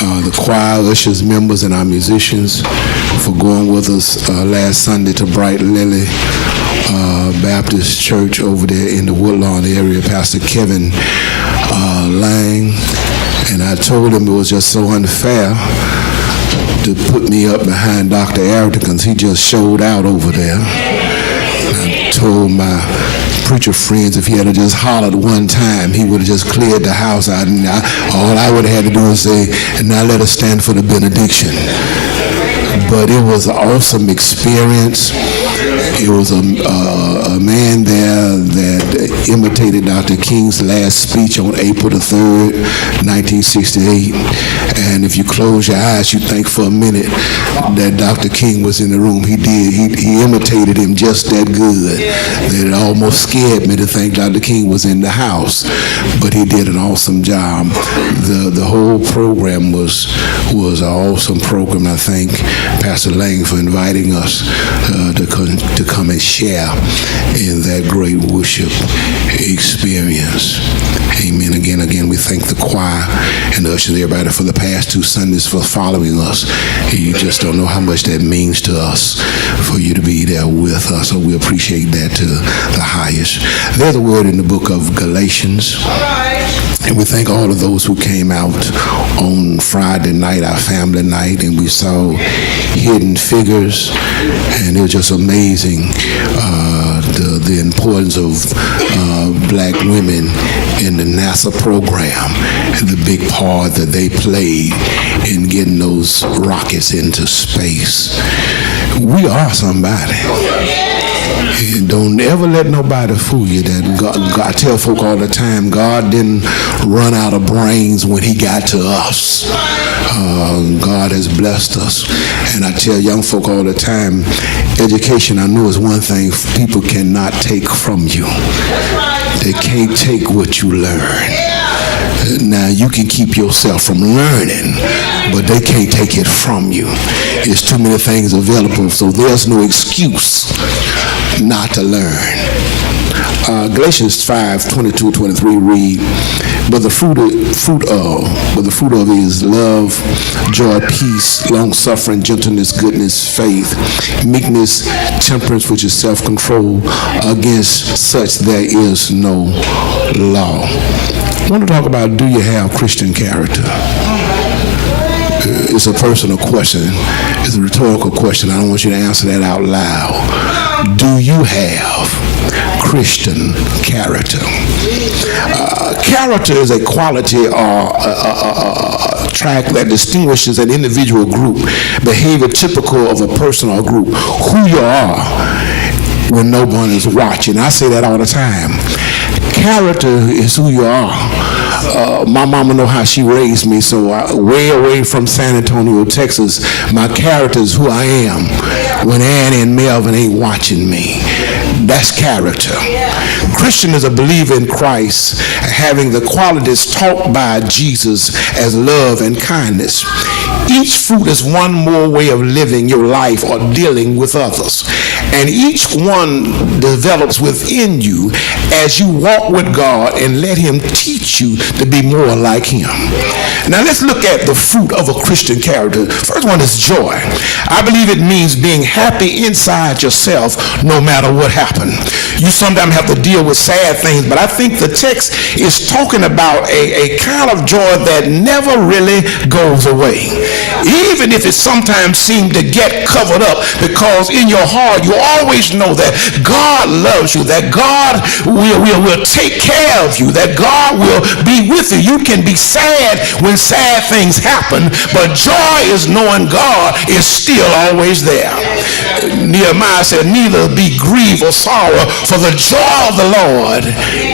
the choir, ushers, members, and our musicians for going with us last Sunday to Bright Lily Baptist Church over there in the Woodlawn area. Pastor Kevin Lang, and I told him it was just so unfair to put me up behind Dr. Arrington because he just showed out over there. I told my preacher friends if he had just hollered one time, he would have just cleared the house out, and all I would have had to do is say, and now let us stand for the benediction. But it was an awesome experience. It was a man there that imitated Dr. King's last speech on April the 3rd, 1968. And if you close your eyes, you think for a minute that Dr. King was in the room. He did. He imitated him just that good that it almost scared me to think Dr. King was in the house. But he did an awesome job. The whole program was an awesome program. I thank Pastor Lang for inviting us to come and share in that great worship experience. Amen. Again, we thank the choir and the ushers, everybody, for the past 2 Sundays for following us. You just don't know how much that means to us for you to be there with us. So we appreciate that to the highest. There's a word in the book of Galatians. And we thank all of those who came out on Friday night, our family night, and we saw Hidden Figures, and it was just amazing the importance of black women in the NASA program and the big part that they played in getting those rockets into space. We are somebody. Don't ever let nobody fool you that God, I tell folk all the time, God didn't run out of brains when he got to us. God has blessed us. And I tell young folk all the time, education, I know, is one thing people cannot take from you. They can't take what you learn. Now, you can keep yourself from learning, but they can't take it from you. There's too many things available, so there's no excuse not to learn. Galatians 5:22-23 read, but the fruit of is love, joy, peace, long-suffering, gentleness, goodness, faith, meekness, temperance, which is self-control. Against such there is no law. I want to talk about, do you have Christian character? It's a personal question. It's a rhetorical question. I don't want you to answer that out loud. Do you have Christian character? Character is a quality or a track that distinguishes an individual group, behavior typical of a person or group, who you are when no one is watching. I say that all the time. Character is who you are. My mama know how she raised me, so way away from San Antonio, Texas, my character is who I am when Annie and Melvin ain't watching me. That's character. Christian is a believer in Christ, having the qualities taught by Jesus as love and kindness. Each fruit is one more way of living your life or dealing with others. And each one develops within you as you walk with God and let him teach you to be more like him. Now let's look at the fruit of a Christian character. First one is joy. I believe it means being happy inside yourself no matter what happened. You sometimes have to deal with sad things, but I think the text is talking about a kind of joy that never really goes away. Even if it sometimes seems to get covered up, because in your heart you always know that God loves you, that God will take care of you, that God will be with you. You can be sad when sad things happen, but joy is knowing God is still always there. Nehemiah said, neither be grieved or sorrow, for the joy of the Lord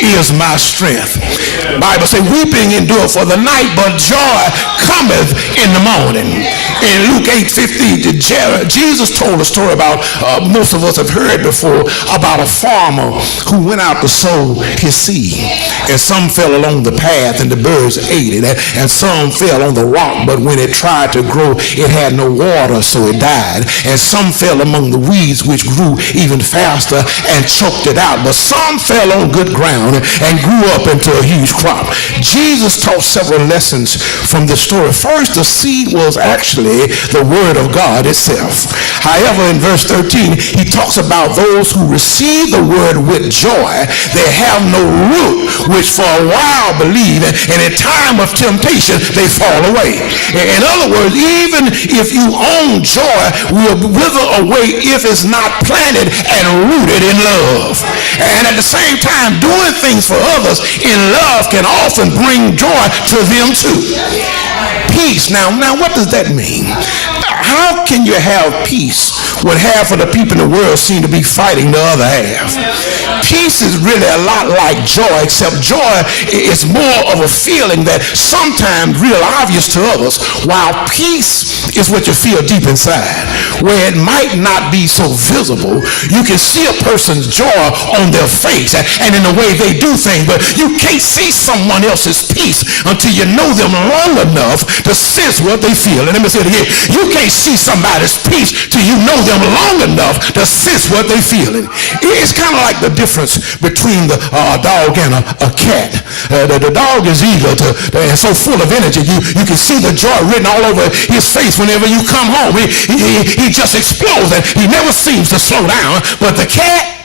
is my strength. Bible says, weeping endure for the night, but joy cometh in the morning. In Luke 8:15, Jesus told a story about, most of us have heard before, about a farmer who went out to sow his seed. And some fell along the path and the birds ate it. And some fell on the rock, but when it tried to grow, it had no water, so it died. And some fell among the weeds, which grew even faster and choked it out. But some fell on good ground and grew up into a huge crop. Jesus taught several lessons from this story. First, the seed was actually the word of God itself. However, in verse 13, he talks about those who receive the word with joy. They have no root, which for a while believe, and in time of temptation, they fall away. In other words, even if you own joy, will wither away if it's not planted and rooted in love. And at the same time, doing things for others in love can often bring joy to them too. Peace. Now what does that mean? How can you have peace when half of the people in the world seem to be fighting the other half? Peace is really a lot like joy, except joy is more of a feeling that sometimes real obvious to others, while peace is what you feel deep inside, where it might not be so visible. You can see a person's joy on their face and in the way they do things, but you can't see someone else's peace until you know them long enough to sense what they feel. And let me say it again. You can't see somebody's peace till you know them long enough to sense what they feel. It's kind of like the difference between a dog and a cat. The dog is eager and so full of energy. You can see the joy written all over his face whenever you come home. He just explodes and he never seems to slow down. But the cat,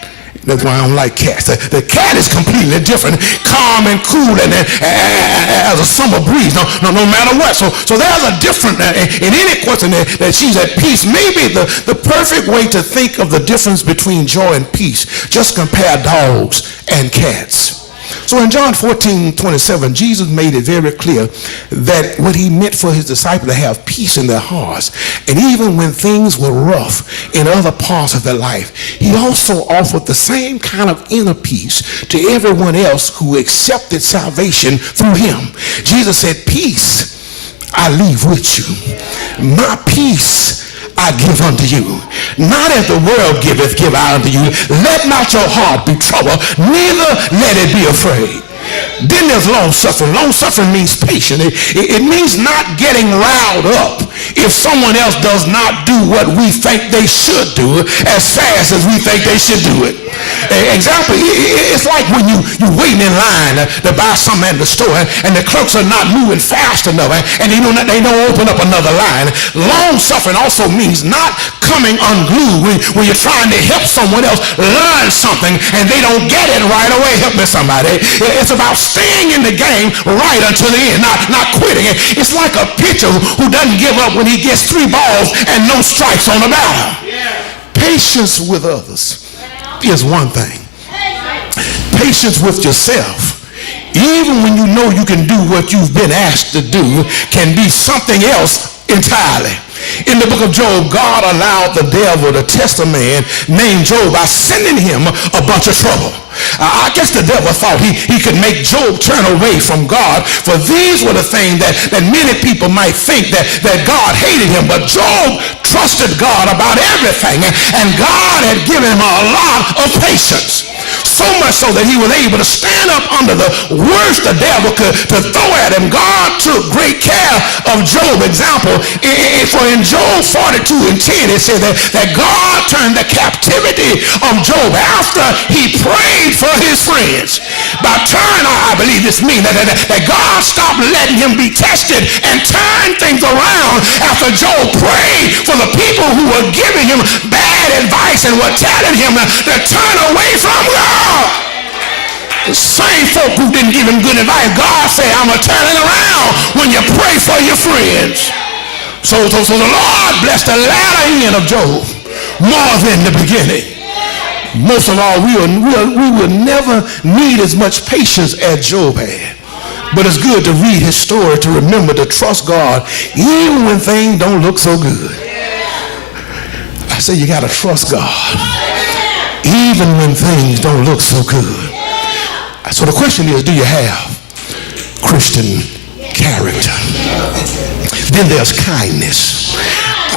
that's why I don't like cats. The cat is completely different, calm and cool and as a summer breeze, no matter what. So there's a different, in any question that she's at peace. Maybe the perfect way to think of the difference between joy and peace, just compare dogs and cats. So in John 14:27, Jesus made it very clear that what he meant for his disciples to have peace in their hearts. And even when things were rough in other parts of their life, he also offered the same kind of inner peace to everyone else who accepted salvation through him. Jesus said, "Peace I leave with you. My peace I give unto you. Not as the world giveth, give I unto you. Let not your heart be troubled, neither let it be afraid." Then there's long suffering. Long suffering means patience. It means not getting riled up if someone else does not do what we think they should do as fast as we think they should do it. Example, it's like when you're waiting in line to buy something at the store and the clerks are not moving fast enough and they don't open up another line. Long suffering also means not coming unglued when you're trying to help someone else learn something and they don't get it right away. Help me somebody. It's about staying in the game right until the end, not quitting. It's like a pitcher who doesn't give up when he gets 3 balls and no strikes on the batter. Patience with others is one thing. Patience with yourself, even when you know you can do what you've been asked to do, can be something else entirely. In the book of Job, God allowed the devil to test a man named Job by sending him a bunch of trouble. I guess the devil thought he could make Job turn away from God, for these were the things that many people might think that God hated him. But Job trusted God about everything, and God had given him a lot of patience. So much so that he was able to stand up under the worst the devil could to throw at him. God took great care of Job. Example, for in Job 42:10, it said that God turned the captivity of Job after he prayed for his friends. By turn, I believe this means that God stopped letting him be tested and turned things around after Job prayed for the people who were giving him bad advice and were telling him to turn away from God. The same folk who didn't give him good advice, God said, "I'm going to turn it around when you pray for your friends." So the Lord blessed the latter end of Job more than the beginning. Most of all, we will never need as much patience as Job had. But it's good to read his story to remember to trust God even when things don't look so good. I say you got to trust God even when things don't look so good. So the question is, do you have Christian character? Then there's kindness.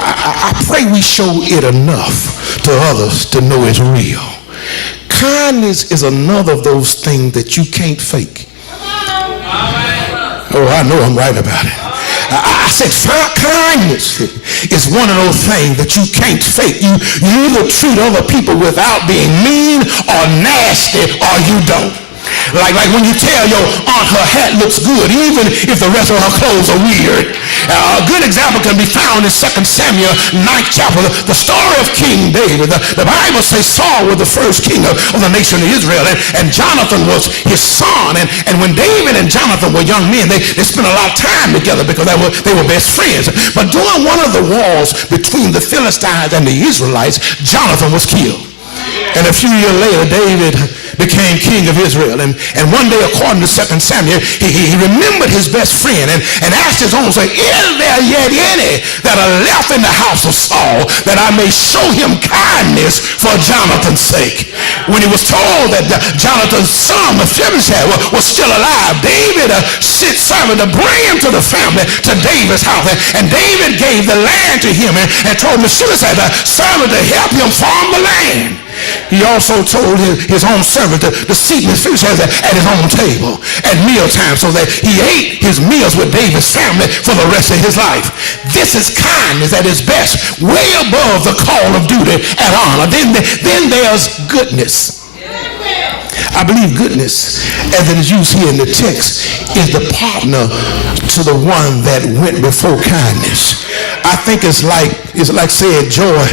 I pray we show it enough to others to know it's real. Kindness is another of those things that you can't fake. Oh, I know I'm right about it. I said kindness is one of those things that you can't fake. You either treat other people without being mean or nasty, or you don't. Like when you tell your aunt her hat looks good, even if the rest of her clothes are weird. A good example can be found in 2 Samuel 9th chapter, the story of King David. The Bible says Saul was the first king of the nation of Israel, and Jonathan was his son. And when David and Jonathan were young men, they spent a lot of time together because they were best friends. But during one of the wars between the Philistines and the Israelites, Jonathan was killed. And a few years later, David became king of Israel. And one day, according to 2 Samuel, he remembered his best friend and asked his own, say, is there yet any that are left in the house of Saul that I may show him kindness for Jonathan's sake? When he was told that Jonathan's son, Mephibosheth, was still alive, David sent servant to bring him to the family, to David's house. And David gave the land to him and told Mephibosheth, the servant, to help him farm the land. He also told his own servant to seat Mephibosheth at his own table at mealtime so that he ate his meals with David's family for the rest of his life. This is kindness at its best, way above the call of duty and honor. Then there's goodness. I believe goodness, as it is used here in the text, is the partner to the one that went before kindness. I think it's like saying joy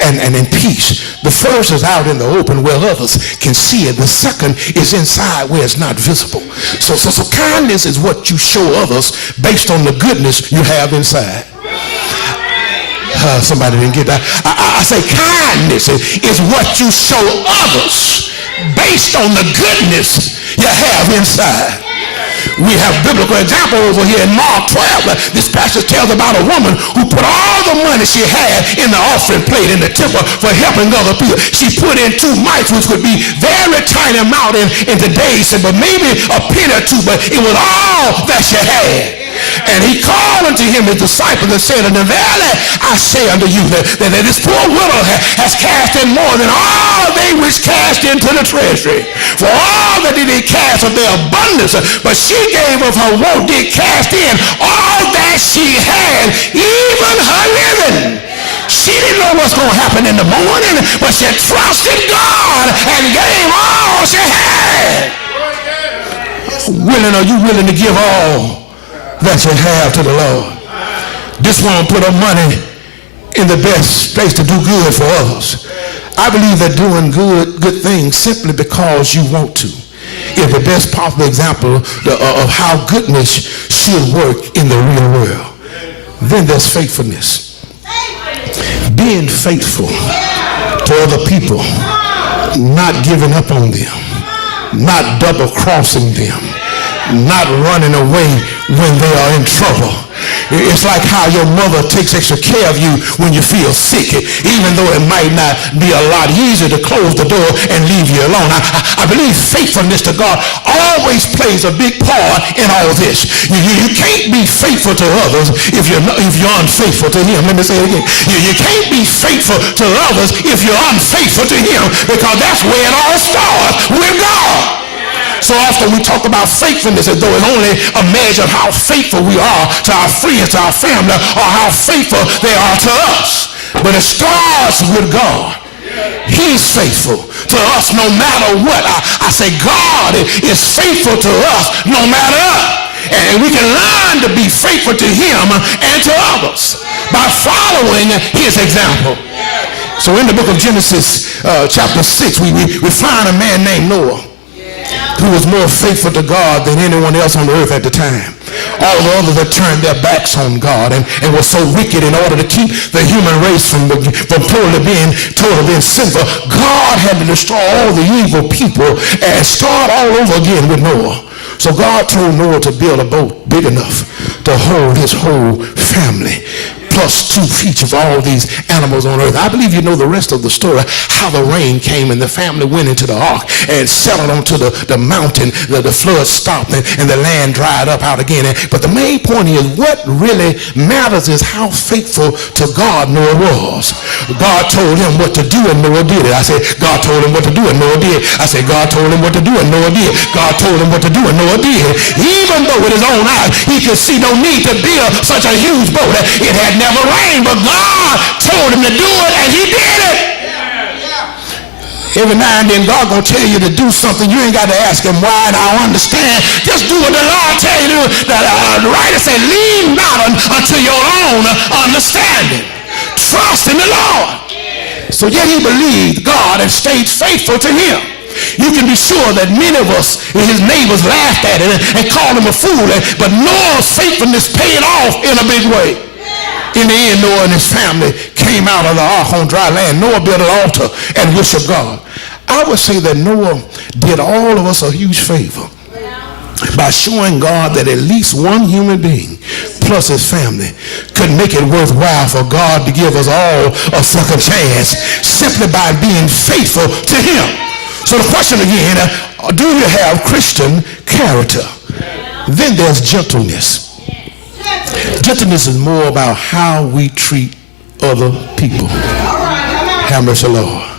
and peace. The first is out in the open where others can see it. The second is inside where it's not visible. So kindness is what you show others based on the goodness you have inside. Somebody didn't get that. I say kindness is what you show others based on the goodness you have inside. We have biblical example over here in Mark 12. This passage tells about a woman who put all the money she had in the offering plate in the temple for helping other people. She put in 2 mites, which would be very tiny amount in today's, but maybe a penny or two, but it was all that she had. And he called unto him his disciples and said, in the valley I say unto you that this poor widow has cast in more than all they which cast into the treasury. For all that did he cast of their abundance, but she gave of her want, did cast in all that she had, even her living. She didn't know what's going to happen in the morning, but she trusted God and gave all she had. Are you willing to give all that you have to the Lord? This woman put her money in the best place to do good for others. I believe that doing good things simply because you want to is the best possible example of how goodness should work in the real world. Then there's faithfulness. Being faithful to other people, not giving up on them, not double-crossing them, not running away when they are in trouble. It's like how your mother takes extra care of you when you feel sick, even though it might not be a lot easier to close the door and leave you alone. I believe faithfulness to God always plays a big part in all this. You can't be faithful to others if you're unfaithful to him. Let me say it again. You can't be faithful to others if you're unfaithful to him, because that's where it all starts, with God. So often we talk about faithfulness as though it's only a measure of how faithful we are to our friends, to our family, or how faithful they are to us. But it starts with God. He's faithful to us no matter what. I say God is faithful to us no matter what. And we can learn to be faithful to him and to others by following his example. So in the book of Genesis chapter 6, we find a man named Noah, who was more faithful to God than anyone else on the earth at the time. All the others that turned their backs on God and were so wicked in order to keep the human race from totally being sinful, God had to destroy all the evil people and start all over again with Noah. So God told Noah to build a boat big enough to hold his whole family. plus 2 each of all these animals on earth. I believe you know the rest of the story, how the rain came and the family went into the ark and settled onto the mountain. The flood stopped and the land dried up out again. But the main point is, what really matters is how faithful to God Noah was. God told him what to do and Noah did it. I said, God told him what to do and Noah did. I said, God told him what to do and Noah did. God told him what to do and Noah did. Even though with his own eyes he could see no need to build such a huge boat. It had never rained, but God told him to do it and he did it. Every now and then God gonna tell you to do something. You ain't got to ask him why, and I understand. Just do what the Lord tell you to do. The writer said, lean not unto your own understanding. Trust in the Lord. So yet he believed God and stayed faithful to him. You can be sure that many of us, his neighbors, laughed at him and called him a fool. But Noah's faithfulness paid off in a big way. In the end, Noah and his family came out of the ark on dry land. Noah built an altar and worshiped God. I would say that Noah did all of us a huge favor by showing God that at least one human being plus his family could make it worthwhile for God to give us all a second chance simply by being faithful to him. So the question again, do you have Christian character? Then there's gentleness. Gentleness is more about how we treat other people. Have mercy, Lord.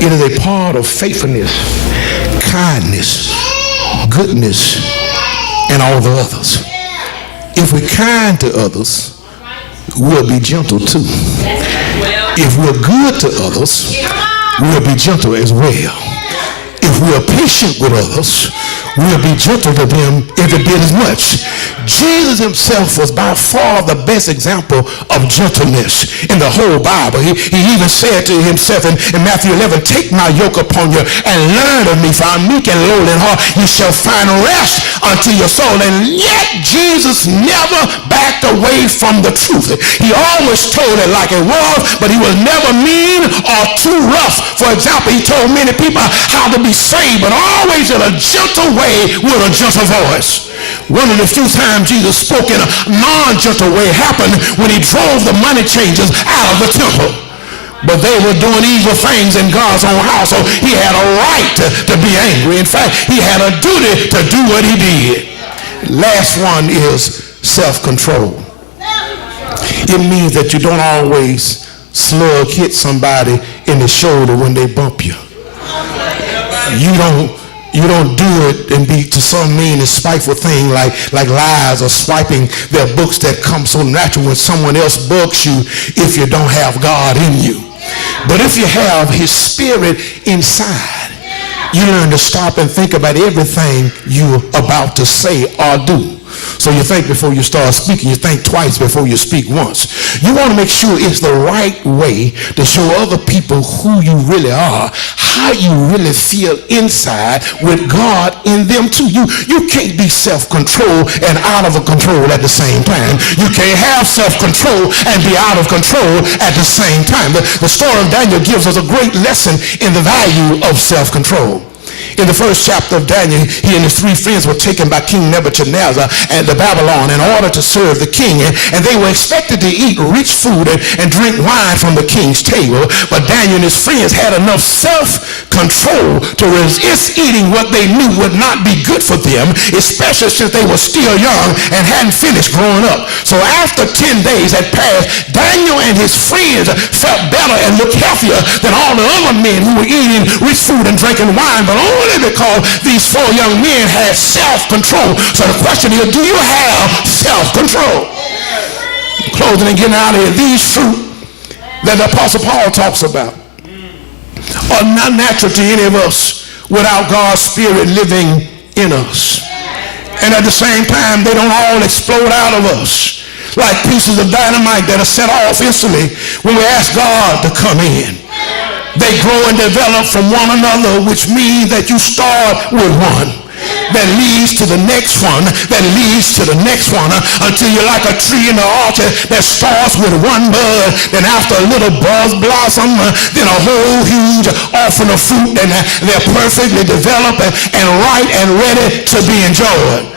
It is a part of faithfulness, kindness, goodness, and all the others. If we're kind to others, we'll be gentle too. If we're good to others, we'll be gentle as well. If we're patient with others, we'll be gentle to them every bit as much. Jesus himself was by far the best example of gentleness in the whole Bible. He even said to himself in Matthew 11, take my yoke upon you and learn of me, for I'm meek and lowly in heart. You shall find rest unto your soul. And yet Jesus never backed away from the truth. He always told it like it was, but he was never mean or too rough. For example, he told many people how to be saved, but always in a gentle way with a gentle voice. One of the few times Jesus spoke in a non-gentle way happened when he drove the money changers out of the temple. But they were doing evil things in God's own house, so he had a right to be angry. In fact, he had a duty to do what he did. Last one is self-control. It means that you don't always hit somebody in the shoulder when they bump you. You don't do it and be to some mean and spiteful thing like lies or swiping their books that come so natural when someone else bugs you if you don't have God in you. But if you have his spirit inside, you learn to stop and think about everything you're about to say or do. So you think before you start speaking, you think twice before you speak once. You want to make sure it's the right way to show other people who you really are, how you really feel inside with God in them too. You can't be self-control and out of control at the same time. You can't have self-control and be out of control at the same time. The story of Daniel gives us a great lesson in the value of self-control. In the first chapter of Daniel, he and his 3 friends were taken by King Nebuchadnezzar and the Babylon in order to serve the king. And they were expected to eat rich food and drink wine from the king's table. But Daniel and his friends had enough self-control to resist eating what they knew would not be good for them, especially since they were still young and hadn't finished growing up. So after 10 days had passed, Daniel and his friends felt better and looked healthier than all the other men who were eating rich food and drinking wine, but only because these 4 young men had self-control. So the question is, do you have self-control? Closing and getting out of here, these fruit that the Apostle Paul talks about are not natural to any of us without God's Spirit living in us. And at the same time, they don't all explode out of us like pieces of dynamite that are set off instantly when we ask God to come in. They grow and develop from one another, which means that you start with one that leads to the next one, that leads to the next one, until you're like a tree in the orchard that starts with one bud, then after a little buzz blossom, then a whole huge offering of fruit, and they're perfectly developed and ripe and ready to be enjoyed.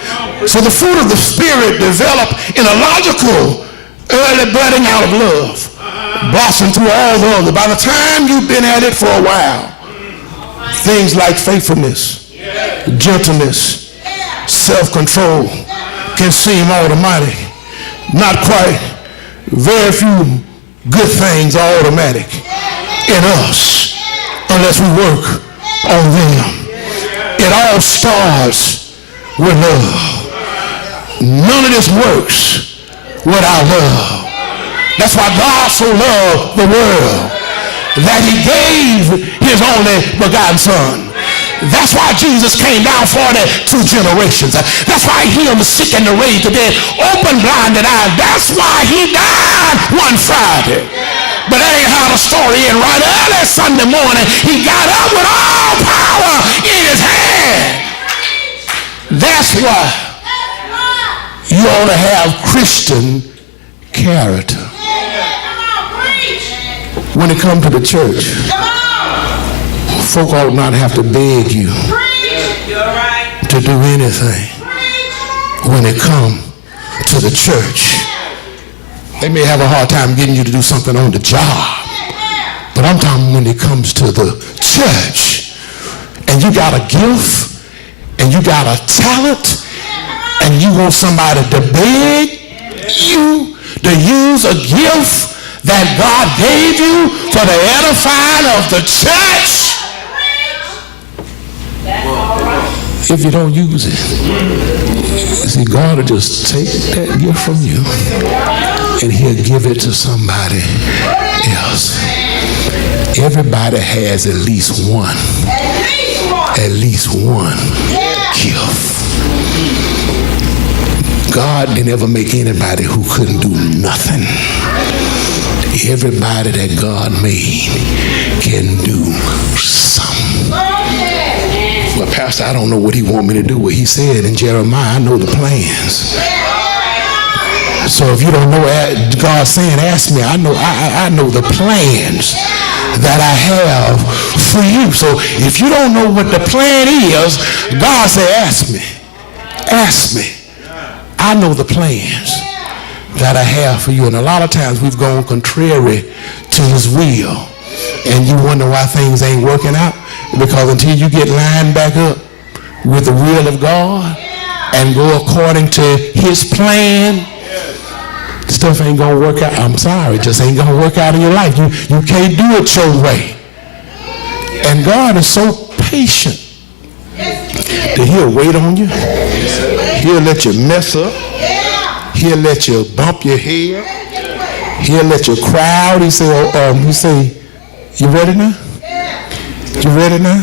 So the fruit of the Spirit develop in a logical early budding out of love, blossom through all the other. By the time you've been at it for a while, things like faithfulness, gentleness, self-control can seem automatic. Not quite. Very few good things are automatic in us unless we work on them. It all starts with love. None of this works without love. That's why God so loved the world that he gave his only begotten son. That's why Jesus came down for the 2 generations. That's why he healed the sick and the raised the dead, opened blinded eyes. That's why he died one Friday. But that ain't how the story ends. Right early Sunday morning, he got up with all power in his hand. That's why you ought to have Christian character. When it comes to the church, folk ought not have to beg you to do anything. When it comes to the church, they may have a hard time getting you to do something on the job, but I'm talking when it comes to the church, and you got a gift, and you got a talent, and you want somebody to beg you to use a gift that God gave you for the edifying of the church. If you don't use it, see, God will just take that gift from you and he'll give it to somebody else. Everybody has at least one gift. God didn't ever make anybody who couldn't do nothing. Everybody that God made can do something. Well, Pastor, I don't know what he want me to do. Well, he said in Jeremiah, I know the plans. So if you don't know God saying, ask me. I know the plans that I have for you. So if you don't know what the plan is, God said, ask me. Ask me. I know the plans that I have for you. And a lot of times we've gone contrary to his will. And you wonder why things ain't working out. Because until you get lined back up with the will of God and go according to his plan, stuff ain't gonna work out. I'm sorry, it just ain't gonna work out in your life. You can't do it your way. And God is so patient that he'll wait on you. He'll let you mess up. He'll let you bump your head. He'll let you cry out. He say, you ready now? You ready now?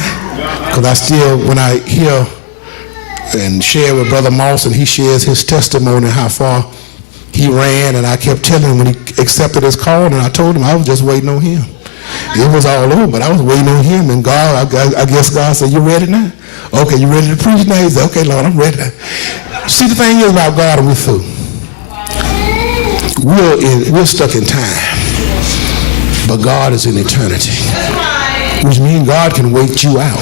Because I still, when I hear and share with Brother Moss, and he shares his testimony, how far he ran, and I kept telling him when he accepted his call, and I told him I was just waiting on him. It was all over, but I was waiting on him, and God, I guess God said, you ready now? Okay, you ready to preach now? He said, okay, Lord, I'm ready now. See, the thing is about God, and we're through. We're stuck in time, but God is in eternity. Which means God can wait you out.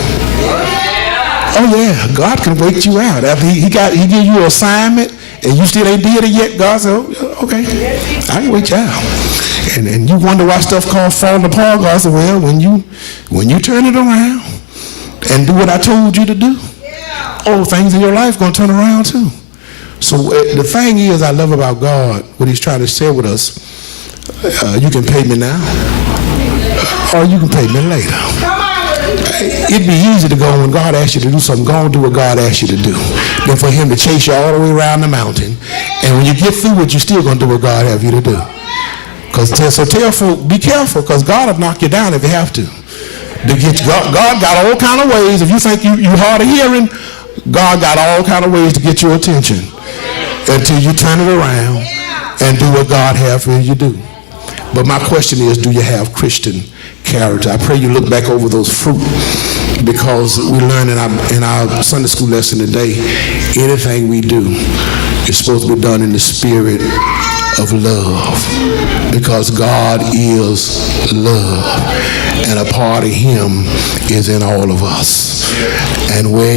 Oh yeah, God can wait you out. After he give you an assignment and you still ain't did it yet, God said, okay, I can wait you out. And you wonder why stuff called falling apart. God said, well, when you turn it around and do what I told you to do, all things in your life gonna turn around too. So the thing is, I love about God, what he's trying to share with us, you can pay me now, or you can pay me later. It'd be easy to go when God asks you to do something, go and do what God asks you to do, than for him to chase you all the way around the mountain. And when you get through it, you're still going to do what God has you to do. So tell folk, be careful, because God will knock you down if you have to. God got all kind of ways. If you think you hard of hearing, God got all kind of ways to get your attention until you turn it around and do what God has for you to do. But my question is, do you have Christian character? I pray you look back over those fruit, because we learned in our Sunday school lesson today, anything we do is supposed to be done in the spirit of love, because God is love, and a part of him is in all of us. And where